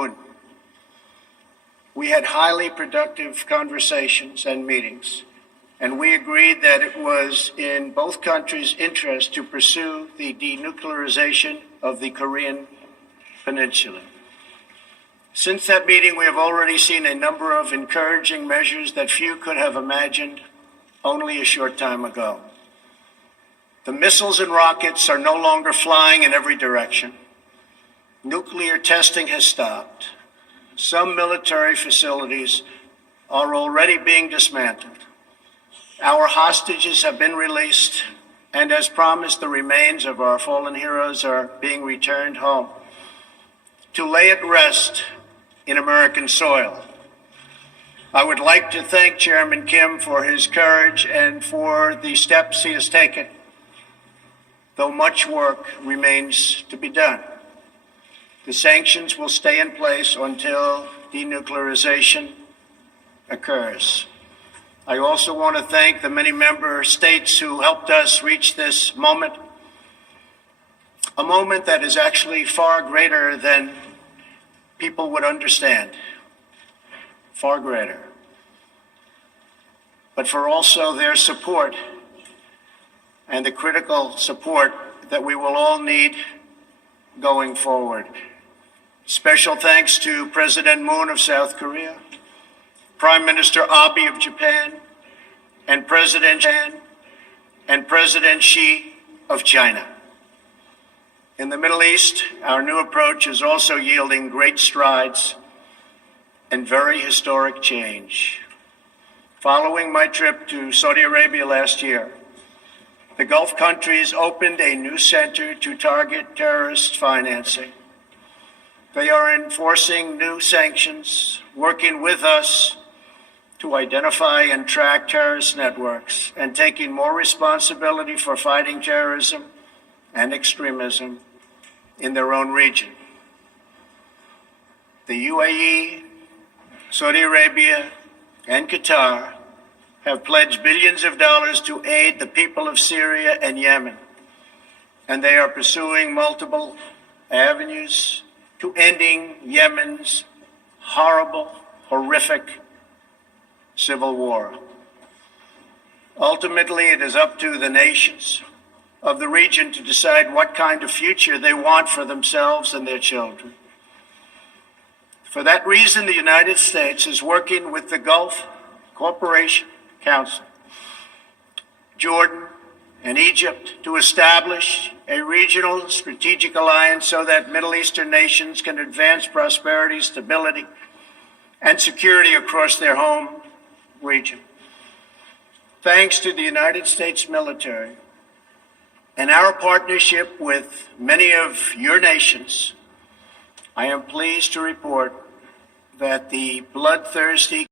Putin. We had highly productive conversations and meetings, and we agreed that it was in both countries' interest to pursue the denuclearization of the Korean Peninsula. Since that meeting, we have already seen a number of encouraging measures that few could have imagined only a short time ago. The missiles and rockets are no longer flying in every direction. Nuclear testing has stopped. Some military facilities are already being dismantled. Our hostages have been released, and as promised, the remains of our fallen heroes are being returned home to lay at rest in American soil. I would like to thank Chairman Kim for his courage and for the steps he has taken, though much work remains to be done. The sanctions will stay in place until denuclearization occurs. I also want to thank the many member states who helped us reach this moment, a moment that is actually far greater than people would understand, far greater. But for also their support and the critical support that we will all need going forward. Special thanks to President Moon of South Korea, Prime Minister Abe of Japan, and President Xi of China. In the Middle East, our new approach is also yielding great strides and very historic change. Following my trip to Saudi Arabia last year, the Gulf countries opened a new center to target terrorist financing. They are enforcing new sanctions, working with us to identify and track terrorist networks, and taking more responsibility for fighting terrorism and extremism in their own region. The UAE, Saudi Arabia, and Qatar have pledged billions of dollars to aid the people of Syria and Yemen, and they are pursuing multiple avenues to ending Yemen's horrible, horrific civil war. Ultimately, it is up to the nations of the region to decide what kind of future they want for themselves and their children. For that reason, the United States is working with the Gulf Cooperation Council, Jordan, and Egypt to establish a regional strategic alliance so that Middle Eastern nations can advance prosperity, stability, and security across their home region. Thanks to the United States military and our partnership with many of your nations, I am pleased to report that the bloodthirsty